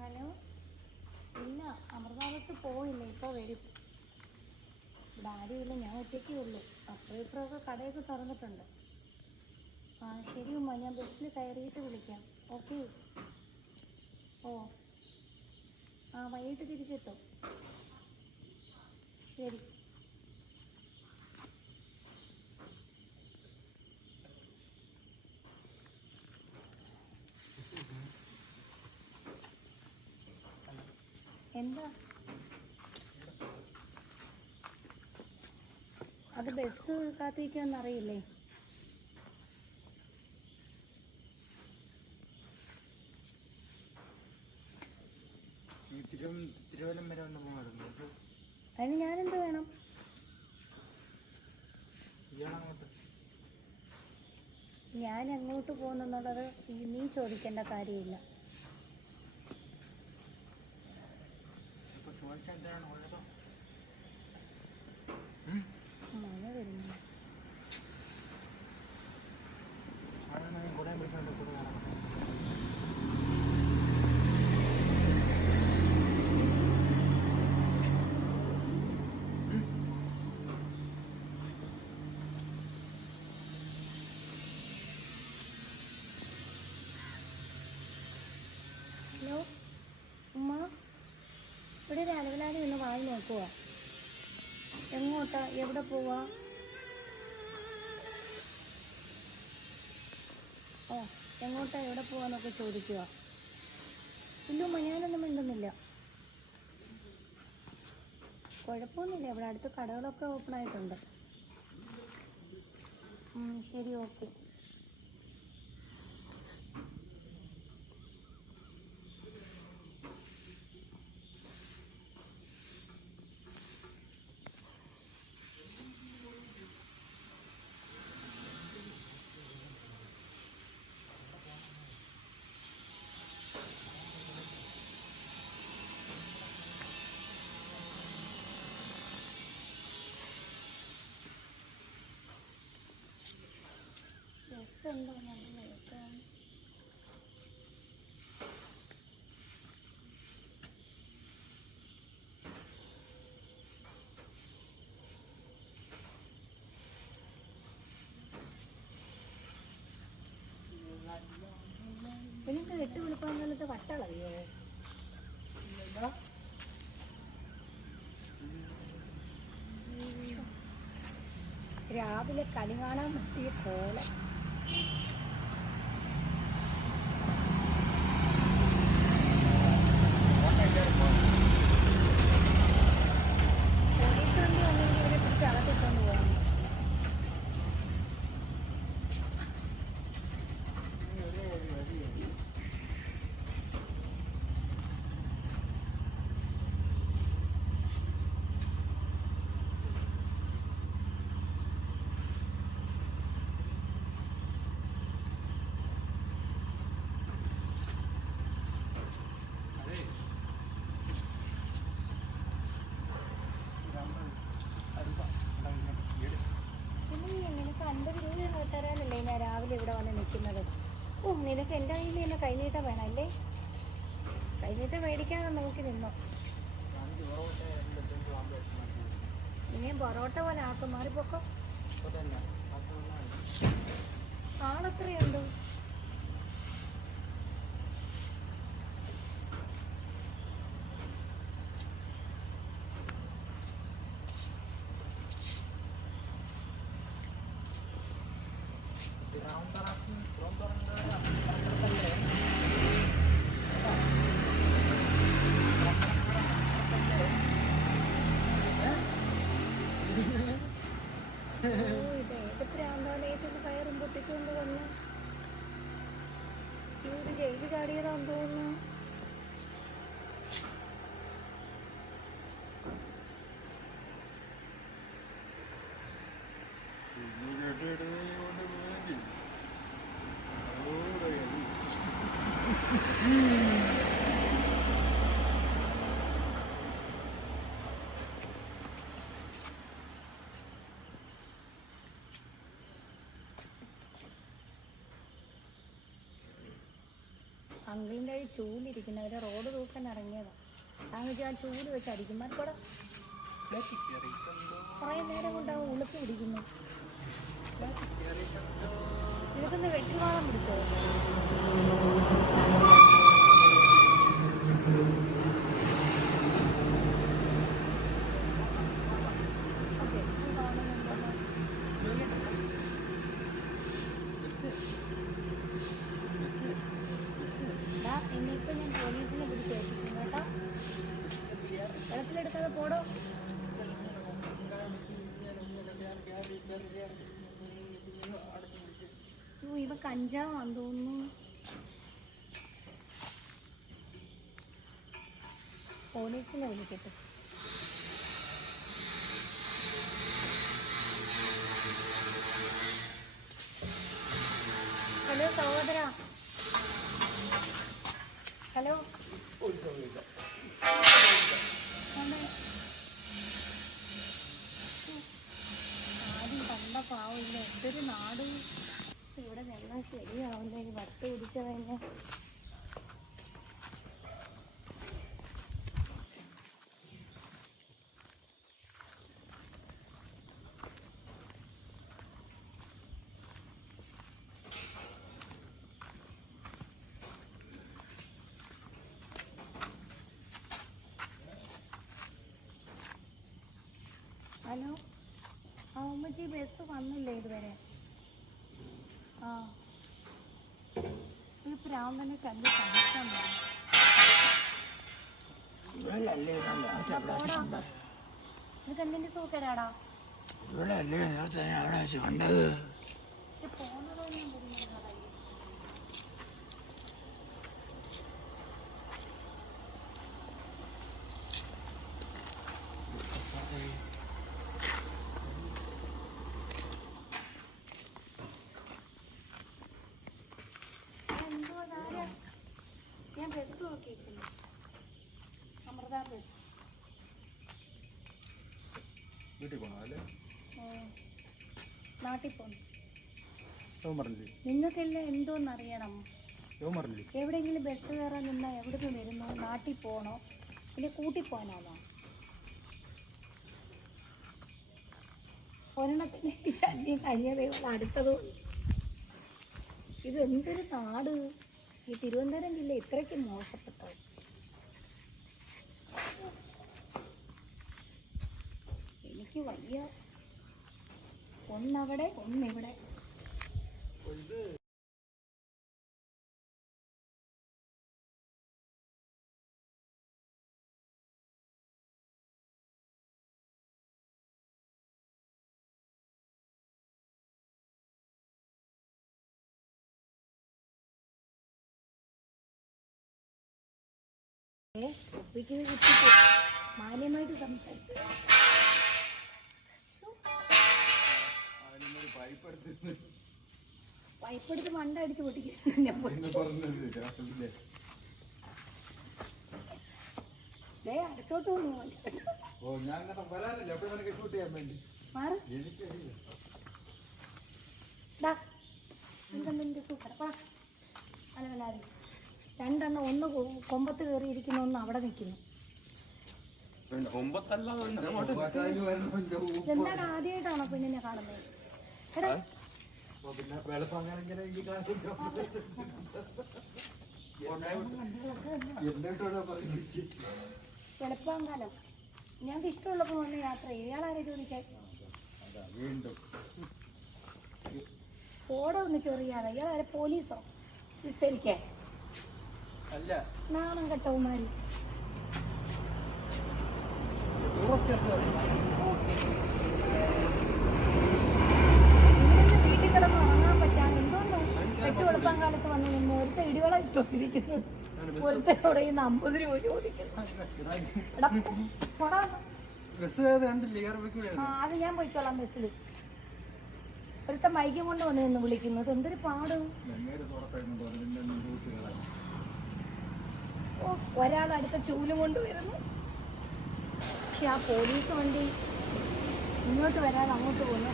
Hello. ഇല്ല, അമൃതാവസ് പോയില്ല, ഇപ്പോൾ വരും. ഇവിടെ ആരുമില്ല, ഞാൻ ഒറ്റയ്ക്കേ ഉള്ളൂ. അപ്പുറം ഇപ്പുറമൊക്കെ കടയൊക്കെ തുറന്നിട്ടുണ്ട്. ആ ശരി ഉമ്മ, ഞാൻ ബസ്സിൽ കയറിയിട്ട് വിളിക്കാം. ഓക്കെ. ഓ ആ, വൈകിട്ട് തിരിച്ചെത്തും. ശരി. എന്താ അത്, ബസ് കാത്തിരിക്കാന്നറിയില്ലേ? തിരുവല്ലം വരെ ഒന്ന് പോകാറുണ്ട്. അതിന് ഞാനെന്ത് വേണം? ഞാൻ എങ്ങോട്ട് പോകുന്നെന്നുള്ളത് നീ ചോദിക്കേണ്ട കാര്യമില്ല. മഴ വരുന്നു. ഹലോ ഉമ്മ, ഇവിടെ ഒരു അലവലാടി ഒന്ന് വായി നോക്കുക. എങ്ങോട്ടാ, എവിടെ പോവാ? ഓ, എങ്ങോട്ടാ, എവിടെ പോവാന്നൊക്കെ ചോദിക്കുക. ഇല്ലുമ്മ, ഞാനൊന്നും മിണ്ടുന്നില്ല. കുഴപ്പമൊന്നുമില്ല, ഇവിടെ അടുത്ത് കടകളൊക്കെ ഓപ്പൺ ആയിട്ടുണ്ട്. ശരി, ഓക്കെ. ബസ് എന്താ നല്ല കേൾക്കാം. എനിക്ക് 8 വെളുപ്പാന്നത്തെ വട്ടളറിയോ? രാവിലെ കളി കാണാൻ പറ്റിയ പോലെ. പോലീസ് വണ്ടി വന്നെങ്കിൽ ഇവരെ പിടിച്ച് അകത്തിട്ടോണ്ട് പോകാൻ. നിനക്ക് 50 രൂപ തരാനല്ലേ ഞാൻ രാവിലെ ഇവിടെ വന്ന് നിൽക്കുന്നത്. ഓ, നിനക്ക് എൻ്റെ കയ്യിൽ തന്നെ കൈനീട്ടം വേണമല്ലേ? കൈനീട്ടം മേടിക്കാതെ നോക്കി നിന്നോ. ഇനിയും പൊറോട്ട പോലെ ആക്കും. മാറിപ്പോക്കോ. ആളെത്രയുണ്ട്? ഇത് ഏത് പ്രാന്താലയത്തിന് കയറും പൊട്ടിക്കൊണ്ട് വന്ന് ഇവിടെ ജയില് ചാടിയതാന്ന് തോന്നുന്നു. അങ്കിളിൻ്റെ ഈ ചൂലിരിക്കുന്നവർ റോഡ് തൂക്കാൻ ഇറങ്ങിയതാണ്. താങ്കൾ വെച്ചാൽ ആ ചൂല് വെച്ച് അടിക്കും. മറ്റോടെ കുറേ നേരം കൊണ്ടാവും ഉളുപ്പ് പിടിക്കുന്നു. നിനക്കൊന്ന് വെട്ടിവാളം പിടിച്ചോ? എന്നിട്ട് ഞാൻ പോലീസിനെ പിടിച്ചേൽപ്പിക്കും കേട്ടോ. വെള്ളത്തിലെടുക്കാതെ പോടോ. ഇവ കഞ്ചാവാന്ന് തോന്നുന്നു. പോലീസിനെ വിളിക്കട്ടെ. ഹലോ സഹോദര. ഹലോ ആദ്യം കണ്ട പാവില്ല. എന്തൊരു നാട്. ഇവിടെ വെള്ളം ശരിയാവില്ല. ഈ വറുത്ത് കുടിച്ച കഴിഞ്ഞ ഹലോ. ആ ഉമ്മച്ചി ബസ് വന്നില്ലേ ഇതുവരെ? ആ ഈ പ്രാന്തനെ കണ്ട് സഹിക്കാൻ നിനക്ക് എന്തിന്റെ സൂക്കേടാടാ? പോന്നതോ ഞാൻ വരുന്നുണ്ടോ? ഞാൻ ബസ് നോക്കിയിരിക്കുന്നു. അമൃത ബസ്. വീട്ടിൽ പോകണോ? അല്ലേ നാട്ടിൽ പോന്നു. നിങ്ങൾക്കെല്ലാം എന്തോന്നറിയണം? എവിടെയെങ്കിലും ബസ് കയറാൻ നിന്നാൽ എവിടുന്ന് വരുന്നു? നാട്ടിൽ പോകണോ പിന്നെ കൂട്ടി പോകാനാണോ? ഒരെണ്ണത്തിന് ശല്യം കഴിഞ്ഞതേ അടുത്തത്. ഇത് എന്തൊരു നാട്! ഈ തിരുവനന്തപുരം ജില്ല ഇത്രയ്ക്ക് മോശപ്പെട്ടത്. എനിക്ക് വയ്യ. ഒന്നവിടെ ഒന്നിവിടെ. ഒപ്പിക്കുന്നത് കുത്തിട്ട് മാന്യമായിട്ട് സംസാരിച്ചു. പൈപ്പെടുത്ത് മണ്ട അടിച്ച് പൊട്ടിക്കാൻ അടുത്തോട്ട് വന്നു. അലവലാതി രണ്ടെണ്ണം. ഒന്ന് കൊമ്പത്ത് കയറിയിരിക്കുന്ന, ഒന്ന് അവിടെ നിൽക്കുന്നു. എന്താണ് ആദ്യമായിട്ടാണോ പെണ്ണിനെ കാണുന്നത്? എടാ വെളുപ്പാങ്കാലം ഞങ്ങൾക്ക് ഇഷ്ടമുള്ളപ്പോ വന്ന് യാത്ര ചെയ്യും. ഇയാളാരെ ചോദിക്കാൻ? ഓടോ ഒന്ന് ചൊറിയാതെ. ഇയാളാരെ പോലീസോ? വിസ്തരിക്കാൻ നാണം കെട്ടവുമാരി. വീട്ടിൽ കിടന്ന് ഉറങ്ങാൻ പറ്റാൻ എന്തോന്നു പെട്ടു വെളുപ്പാങ്കാലത്ത് വന്ന് നിന്ന് ഒരുത്ത ഇടിവളം ഇട്ടോണ്ടിരിക്കുന്നു. ഒരുത്തരോടെ 50 രൂപ ചോദിക്കുന്നു. അത് ഞാൻ പോയിക്കോളാം ബസ്സിൽ. ഒരുത്ത മൈക്കും കൊണ്ട് വന്ന് നിന്ന് വിളിക്കുന്നത്. എന്തൊരു പാട്! ഒരാൾ അടുത്ത ചൂലും കൊണ്ടുവരുന്നു. പക്ഷെ ആ പോലീസ് വണ്ടി ഇങ്ങോട്ട് വരാതെ അങ്ങോട്ട് പോകുന്നു.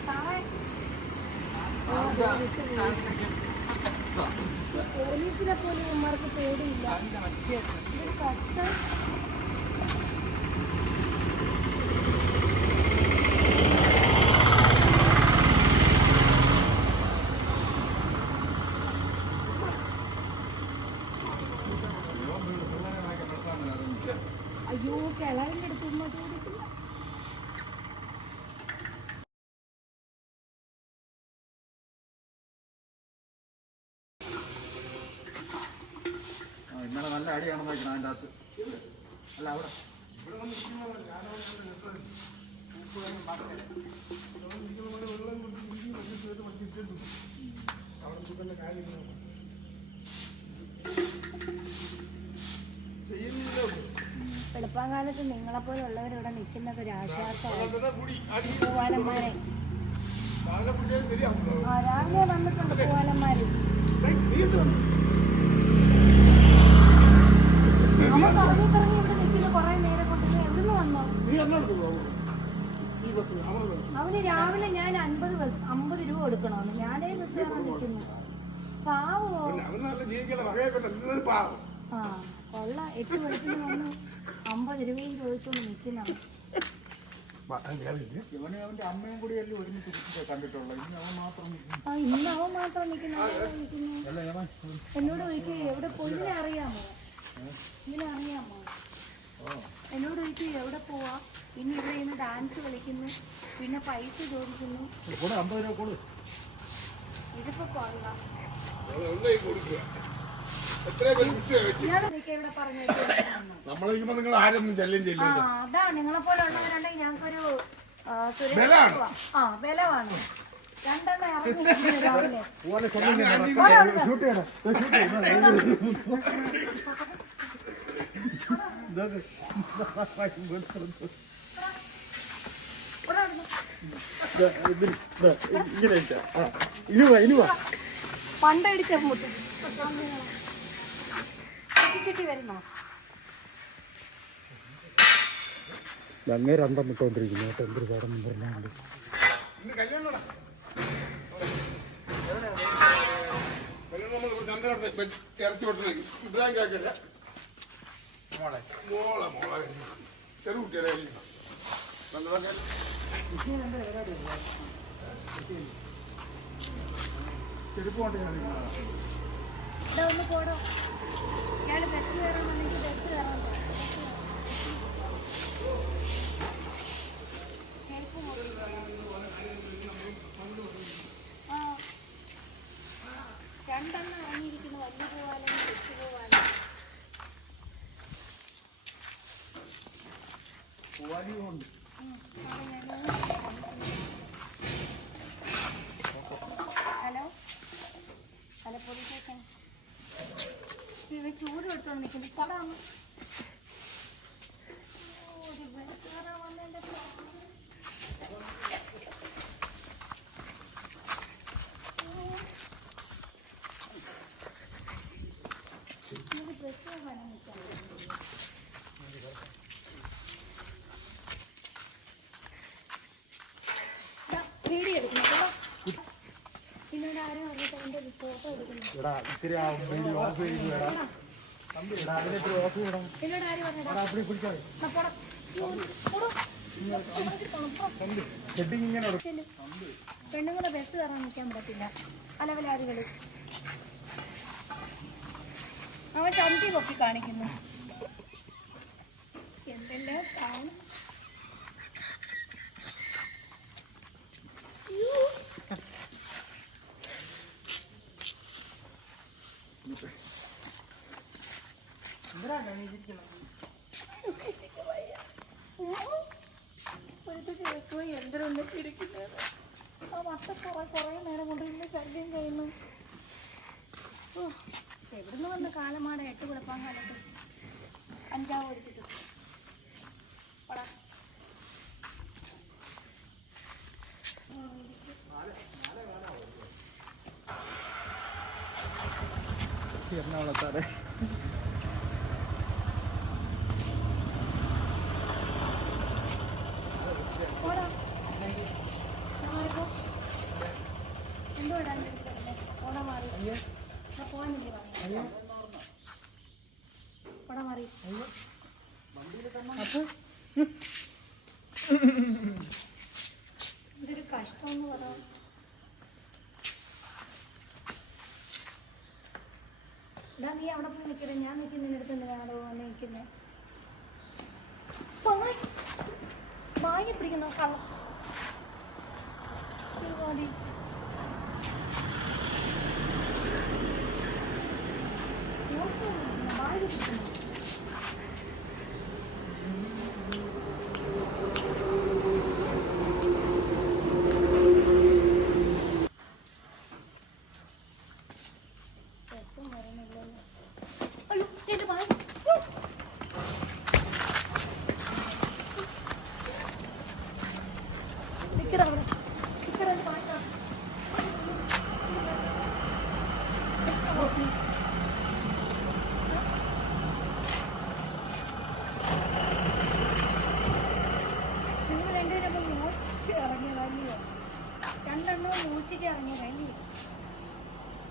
പോലീസിനെ കുഞ്ഞുങ്ങളെ പോലും ഇവന്മാർക്ക് പേടിയില്ല. ഇതൊരു കഷ്ടം. അയ്യോ കിളവിൻ്റെ അടുത്ത് ഉമ്മ ചോദിക്കില്ല. ഇന്നലെ നല്ല അടിയാണെന്ന് വയ്ക്കണം അതിൻ്റെ അകത്ത്. അല്ല അവിടെ വെളുപ്പാങ്കാലത്ത് നിങ്ങളെപ്പോലുള്ളവരിവിടെ നിൽക്കുന്നത് ഒരു ആശ്വാസമാണ്. പൂവാലന്മാരെ രാവിലെ വന്നിട്ടുണ്ട് പൂവാലന്മാര്. അവൻ കറങ്ങി കറങ്ങി ഇവിടെ നിൽക്കുന്ന കുറെ നേരം കൊണ്ട് എവിടുന്ന് വന്നോ? അവന് രാവിലെ ഞാൻ 50 രൂപ കൊടുക്കണമെന്ന്. ഞാനേ ബസ് കയറാൻ നിൽക്കുന്നു. പാവോ. ആ കൊള്ള 8 വെളുപ്പിന് വന്ന് 50 രൂപയും ചോദിച്ചോണ്ട് നിൽക്കുന്നതാണ്. ഇവനെ അവന്റെ അമ്മയും കൂടി അല്ലേ ഒരുമിച്ച് കണ്ടിട്ടുള്ളത്. ഇന്ന് അവൻ മാത്രം ഇന്ന് അവൻ മാത്രം നിൽക്കുന്നു. എന്നോട് ചോദിക്കുക എവിടെ പോയി അറിയാമോ? ഇങ്ങനെ അറിയാമോ? എന്നോട് ചോദിച്ചു എവിടെ പോവാ, പിന്നെ ഇവിടെ നിന്ന് ഡാൻസ് കളിക്കുന്നു, പിന്നെ പൈസ ചോദിക്കുന്നു. ഇതിപ്പോ കൊള്ളാം. അതാ നിങ്ങളെ പോലെ ഉള്ളവരുണ്ടെങ്കിൽ ഞങ്ങൾക്കൊരു ബലമാണ്. 2 ഇറങ്ങി രാവിലെ. പണ്ടടിച്ച മുട്ട് ചുറ്റി വരുന്നോ? അങ്ങേ രണ്ടെന്നിട്ടോണ്ടിരിക്കുന്നു. എന്തൊരു കാര്യം പറഞ്ഞാണ്ട് ഒന്ന് പോടോ. ഇയാള് ബസ് കയറാമെന്നെങ്കിൽ ബസ് കയറാൻ രണ്ടെണ്ണം ഇറങ്ങിയിരിക്കുന്നു. വന്നു പോവാനും വെച്ചു പോവാനും. Hello hello police station. ഇവ ചൂട് എടുത്തോണ്ട് നിൽക്കുന്നു. കടാന്ന് ഒരു ബസ് കയറാൻ വന്നതിൻ്റെ ബസ് വേണം നിൽക്കാൻ. വീഡിയോ എടുക്കുന്നു. പിന്നീട് ആരും പറഞ്ഞിട്ട് അതിൻ്റെ ഒരു ഫോട്ടോ എടുക്കുന്നു. എന്നോട് ആര് പെണ്ണുങ്ങളുടെ ബസ് കയറാൻ നിൽക്കാൻ പറ്റില്ല. അലവലാദികൾ അവൻ ചന്തി പൊക്കി കാണിക്കുന്നു. എന്തെല്ലാം കാണും. എന്തിനൊന്നും ഇരിക്കുന്നത് ആ വട്ടപ്പുറ കുറേ നേരം കൊണ്ട് ഇന്ന് ശല്യം ചെയ്യുന്നു. എവിടുന്ന് വന്ന കാലമാണ് 8 വെളുപ്പാൻ കാലത്ത് കഞ്ചാവ് ഒഴിച്ചിട്ട് പടാ. എറണാകുളത്താടെ എന്തോ ഓടാ മാറി പോകാനില്ലേ പറഞ്ഞു. ഇവിടെ മാറി അപ്പൊ ഇതൊരു കഷ്ടമെന്ന് പറയാം. ഇതാ നീ അവിടെ പോയി നിൽക്കരുത്, ഞാൻ നിൽക്കുന്നതിൻ്റെ അടുത്ത് എന്തിനാണോ നിൽക്കുന്നത്? വാങ്ങി പിടിക്കുന്നു കള്ളം. മതി. വാങ്ങി പിടിക്കുന്നു. അയ്യോ എന്റെ വാങ്ങി നിൽക്കടാ നിൽക്കടാ വാങ്ങിക്കാം. നിങ്ങൾ രണ്ടുപേരും മോഷ്ടിച്ച് ഇറങ്ങിയതല്ലയോ? രണ്ടെണ്ണവും മോഷ്ടിച്ച് ഇറങ്ങിയതല്ലേ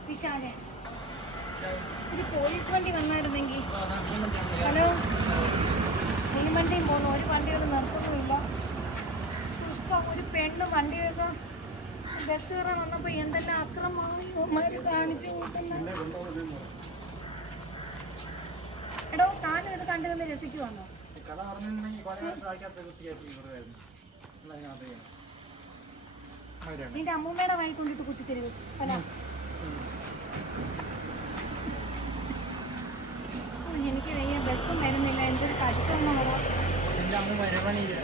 വിശാലെ? ഒരു പോലീസ് വണ്ടി വന്നായിരുന്നെങ്കിൽ. ഹലോ, നീമണ്ടിയും പോകുന്നു, ഒരു വണ്ടിയൊന്നും നിർത്തുന്നുമില്ല. ഇപ്പം ഒരു പെണ്ണ് വണ്ടി ബസ് കയറാൻ വന്നപ്പോൾ എന്തെല്ലാം അക്രമമാര് കാണിച്ചു കൂട്ടുന്ന. എടോ, താനും ഇത് കണ്ടു നിന്ന് രസിക്കുവാണോ? നിന്റെ അമ്മൂമ്മയുടെ വായി കൊണ്ടിട്ട് കുത്തിത്തരുവ് അല്ല? എനിക്ക് വയ്യ, ബസ്സും വരുന്നില്ല, എന്തൊരു കഷ്ടമെന്ന് പറയാം.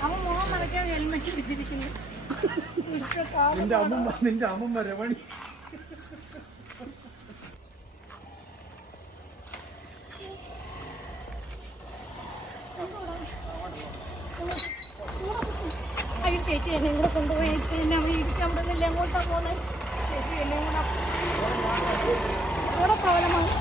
അവൻ മുഖം മറയ്ക്കാൻ ഹെൽമെറ്റ് വെച്ചിരിക്കുന്നു. നിന്റെ അമ്മ രമണി അയ്യോ ചേച്ചി എന്നെ കൂടെ കൊണ്ടുപോയി. എന്നെ അവർ ഇരിക്കാൻ പറ്റുന്നില്ല. എങ്ങോട്ടാ പോകുന്നത്? ചേച്ചി എന്നെ കൂടെ പോകലമാണ്.